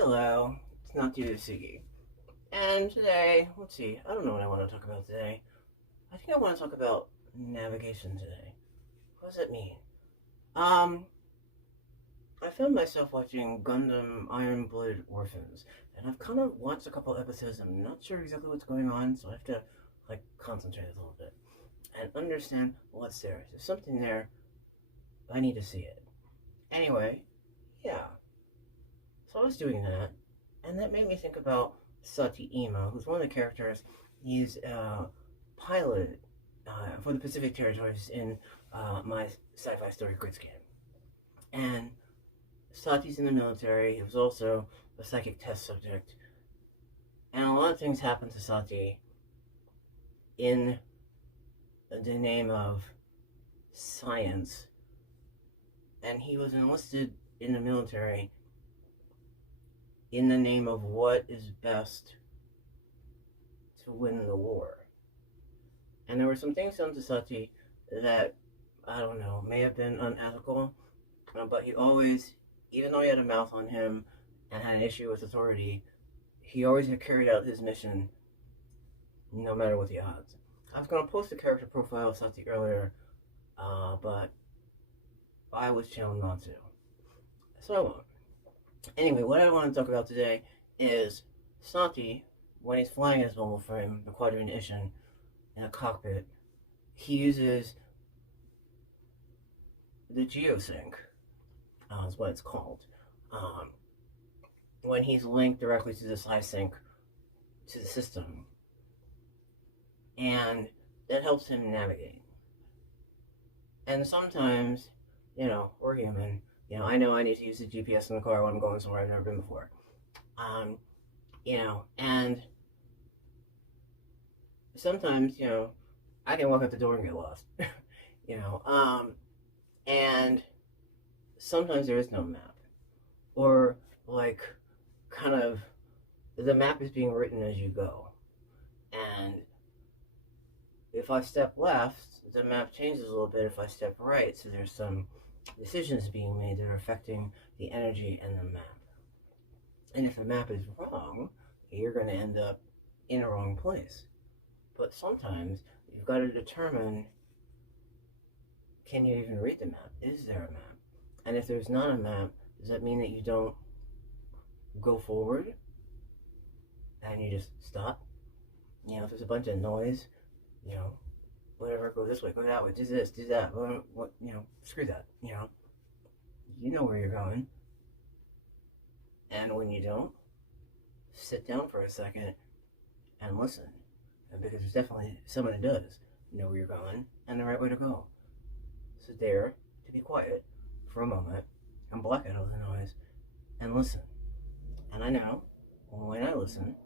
Hello, it's Natsuya Uesugi. And today, let's see, I don't know what I want to talk about today. I think I want to talk about navigation today. What does that mean? Um, I found myself watching Gundam Iron Blooded Orphans, and I've kind of watched a couple episodes. I'm not sure exactly what's going on, so I have to, concentrate a little bit and understand what's there. If there's something there, I need to see it. Anyway, yeah. So I was doing that, and that made me think about Sati Ima, who's one of the characters. He's a pilot for the Pacific Territories in my sci-fi story grydscaen. And Sati's in the military. He was also a psychic test subject. And a lot of things happened to Sati in the name of science. And he was enlisted in the military in the name of what is best to win the war. And there were some things done to Sati that, I don't know, may have been unethical, but he always, even though he had a mouth on him and had an issue with authority, he always had carried out his mission no matter what the odds. I was going to post a character profile of Sati earlier, but I was challenged not to. So I won't. Anyway, what I want to talk about today is Sati, when he's flying his mobile frame, the Quadrion Ein, in a cockpit, he uses the geosync, is what it's called, when he's linked directly to this high sync to the system. And that helps him navigate. And sometimes, we're human. I know I need to use the GPS in the car when I'm going somewhere I've never been before. And sometimes, I can walk out the door and get lost. And sometimes there is no map. Or, the map is being written as you go. And if I step left, the map changes a little bit if I step right, so there's some decisions being made that are affecting the energy and the map. And if the map is wrong, you're going to end up in a wrong place. But sometimes you've got to determine, can you even read the map? Is there a map? And if there's not a map, does that mean that you don't go forward and you just stop? If there's a bunch of noise, whatever, go this way, go that way, do this, do that, what, screw that, you know where you're going. And when you don't, sit down for a second and listen. And because there's definitely someone who does know where you're going and the right way to go. So dare to be quiet for a moment and block out all the noise and listen. And I know when I listen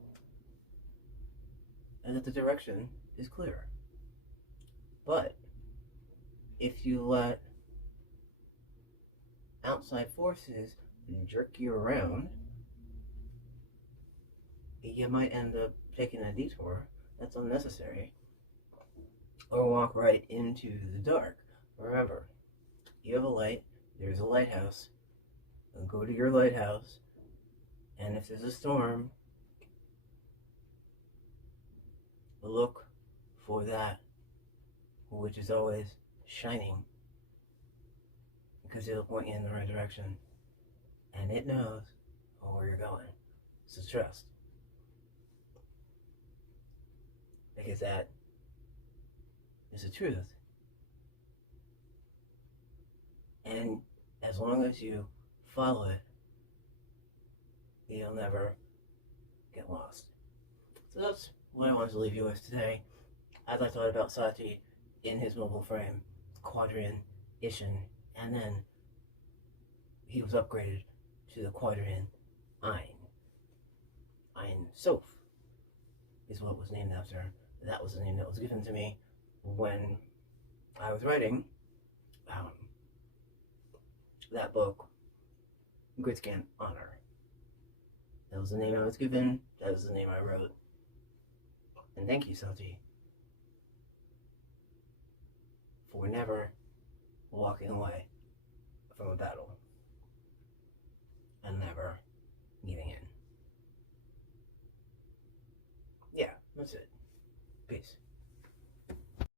that the direction is clear. But if you let outside forces jerk you around, you might end up taking a detour that's unnecessary or walk right into the dark. Remember, you have a light, there's a lighthouse. Go to your lighthouse, and if there's a storm, look for that which is always shining, because it'll point you in the right direction, and it knows where you're going. So trust, because that is the truth. And as long as you follow it, you'll never get lost. So that's what I wanted to leave you with today. As I thought about Sati in his mobile frame, Quadrion Ein, and then he was upgraded to the Quadrion Ein. Ein Soph is what it was named after. That was the name that was given to me when I was writing that book, Grydscaen Honor. That was the name I was given. That was the name I wrote. And thank you, Sati, for never walking away from a battle.